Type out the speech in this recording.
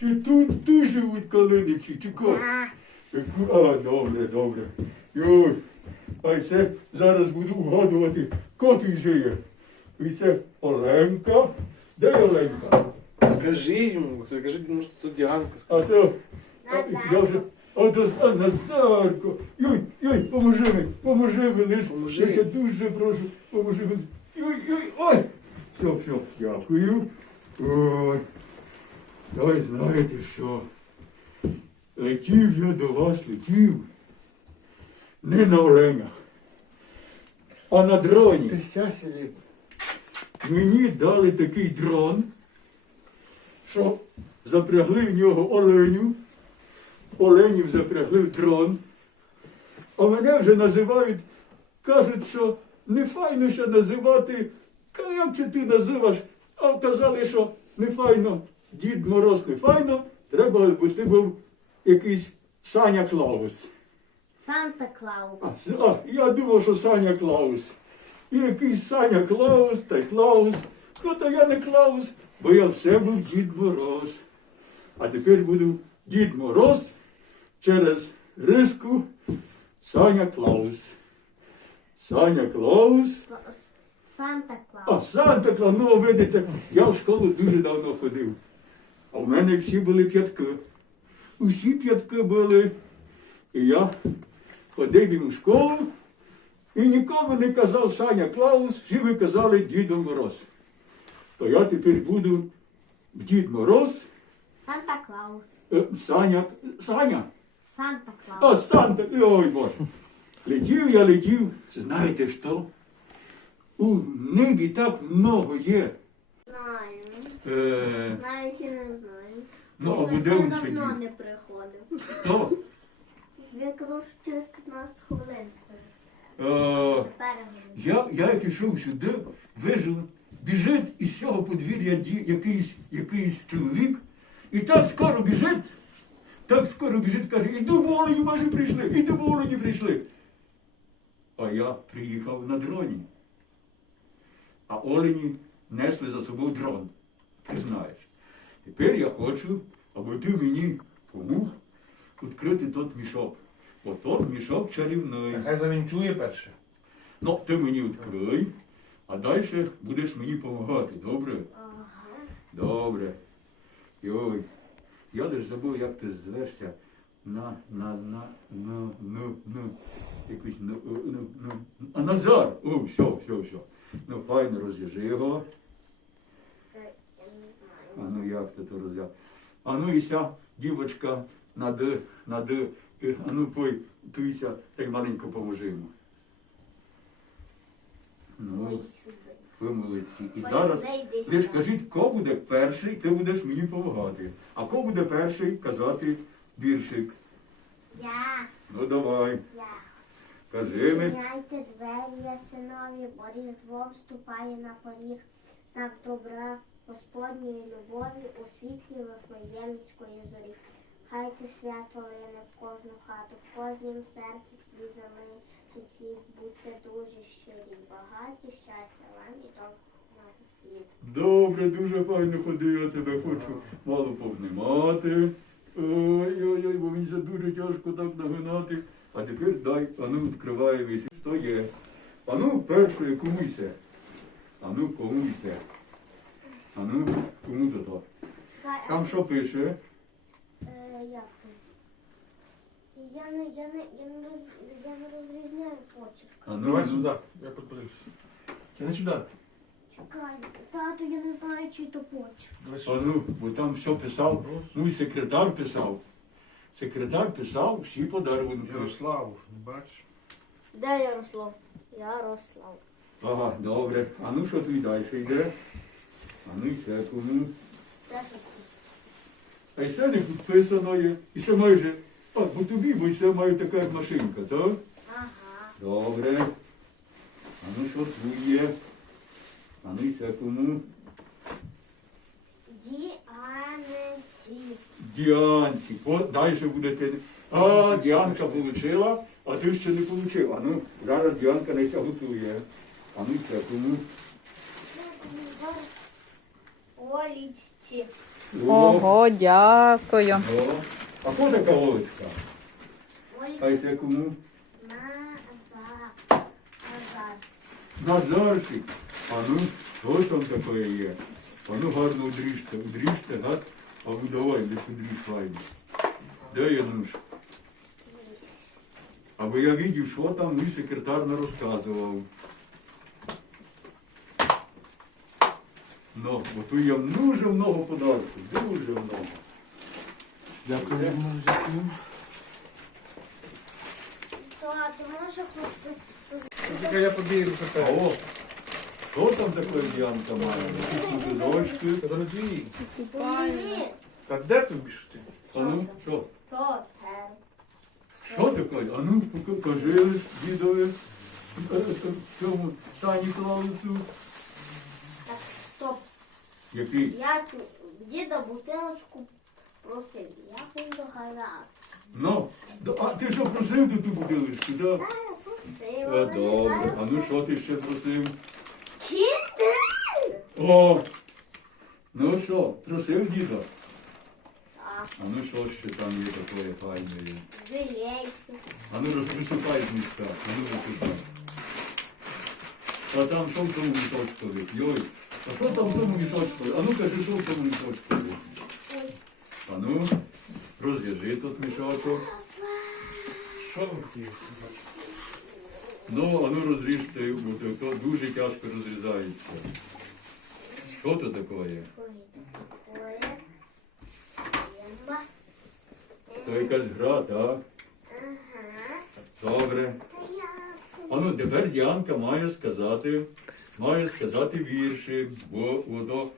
Чи тут ти живуть калинівці, чи ко? А, добре, добре. Йой, а це зараз буду вгадувати, котий жиє. І це Оленка. Де Оленка? Кажи йому, кажи, може, це Діанка А то а, я вже. А то а, Назарко. Йой, йой, поможи мені, поможи мені, лиш. Поможи. Я тебе дуже прошу, поможи мені. Йой, йой, ой. Все, все, дякую. Ой. Ой, знаєте що? Летів я до вас, летів. Не на оленях, а на дроні. Мені дали такий дрон, що запрягли в нього оленю, оленів запрягли в дрон, а мене вже називають, кажуть, що не файно ще називати, «Ка як це ти називаш, а казали, що не файно, Дід Мороз не файно, треба, бо ти був якийсь Саня Клаус. Санта Клаус. А, а, я думав, що Саня Клаус. І якийсь Саня Клаус та й Клаус. Ну, то я не Клаус, бо я все був Дід Мороз. А тепер буду Дід Мороз через риску Саня Клаус. Саня Клаус. Санта Клаус. А Санта Клаус, ну видите, я в школу дуже давно ходив. А в мене всі були п'ятки. Усі п'ятки були. І я ходив їм в школу і нікому не казав Саня Клаус, всі ви казали Дідо Мороз. То я тепер буду Дід Мороз, Санта Клаус. е, Саня, Саня. Санта А Клаус. Санта, ой Боже. Летів я, летів. Знаєте що? У небі так много є. Знаю. Е, Навіть і не знаю. ну, а Він де він давно не приходив. Хто? Він казав, що через 15 хвилин. Е, я, я як ішов сюди, вижив, біжить із цього подвір'я ді- якийсь, якийсь чоловік, і так скоро біжить, так скоро біжить, каже, іду в олені майже прийшли, іду в олені прийшли. А я приїхав на дроні. А олені несли за собою дрон. Ти знаєш. Тепер я хочу, аби ти мені помог відкрити тот мішок. Бо тот мішок чарівний. Та хай завінчує перше. Ну, ти мені відкрий, а далі будеш мені допомагати, добре? Ага. Добре. Йой. Я лиш забув, як ти зветься на, на, на, на, на, на, якусь, на, на, на, а Назар. О, все, все, все. Ну, файно розв'яжи його. А ну як ти то розв'яж? А ну і ся, дівочка, на Д, на Д, і, а ну пой, туйся, та й маленько поможи йому. Ну, ви молодці. І зараз ви ж кажіть, ко буде перший, ти будеш мені допомагати. А ко буде перший казати віршик. Я. Ну давай, Я. кажи ми. Відчиняйте двері, я синові, бо різдво вступає на поріг. Знак добра Господньої любові у світлі Вифлеємської зорі. Хай це свято лине в кожну хату, в кожнім серці свій залишить світ, будьте дуже щирі, багаті щастя вам і довго літ. Добре, дуже файно ходи, я тебе хочу мало повнимати. Ой-ой-ой, бо мені це дуже тяжко так нагинати. А тепер дай, а ну відкривай весь. Що є? А ну перше комуйся. А ну комуйся. А ну, кому то то? А, Там що пише? е, як ти? Я не, я не, я не, роз, я не розрізняю почерк. А Давай ну, сюди, я подивлюся. Тяни сюди. Чекай, тату, я не знаю, чий то почерк. Давай А сюди. ну, бо там все писав, мій секретар писав. Секретар писав всі подарунки. Ярославу ж, не бачиш? Де Ярослав? Ярослав. Ага, добре. А ну що тут далі йде? А ну і? Де тут? А це не підписано є. І ще майже. А, бо тобі, бо це маю така як машинка, так? Ага. Добре. А ну що тут є? А ну і це кому? Діанеці. Діанці. От далі будете. А, Діанка отримала, а ти ще не отримав. А ну, зараз Діанка не готує. А ну і це кому? Олічці. Ого, дякую. О. А хто така Олечка? А це кому? Назар. Назар. Назарчик. А ну, що там таке є? А ну гарно удріжте, удріжте, гад. А ну давай, десь удріж файно. Де я нуж? Аби я видів, що там мій секретар не розказував. Ну, бо тут є дуже много подарків, дуже много. Дякую. Дякую. Ти? Чекай, я подивлюся А тепер. о, що там таке Діанка має? Якісь кутизочки. Та не твій. Ні. Та де тобі ж ти? А ну, що? Що таке? А ну, пока- кажи дідові, е, е, цьому Сані Клаусу. Так. Який? Я діда бутилочку просив. Я не догадав. Ну, да- а ти що просив ти ту бутилочку, да? А, просив. Добре. А ну що ти ще просив? Кіндер! О! Ну що, просив діда? Так, А ну що ще там є таке файне? зелейки. А ну роз- висипай з мішка, а ну висипай. А там що в тому мішочку? Йой, а що там в тому мішочку? А ну кажи, що в тому мішочку? А ну, розв'яжи тут мішочок. Що хотів? Ну, а ну розріжте, бо то, дуже тяжко розрізається. Що то таке? То якась гра, так? Ага. Добре. А ну тепер Діанка має сказати, має сказати вірші, бо воно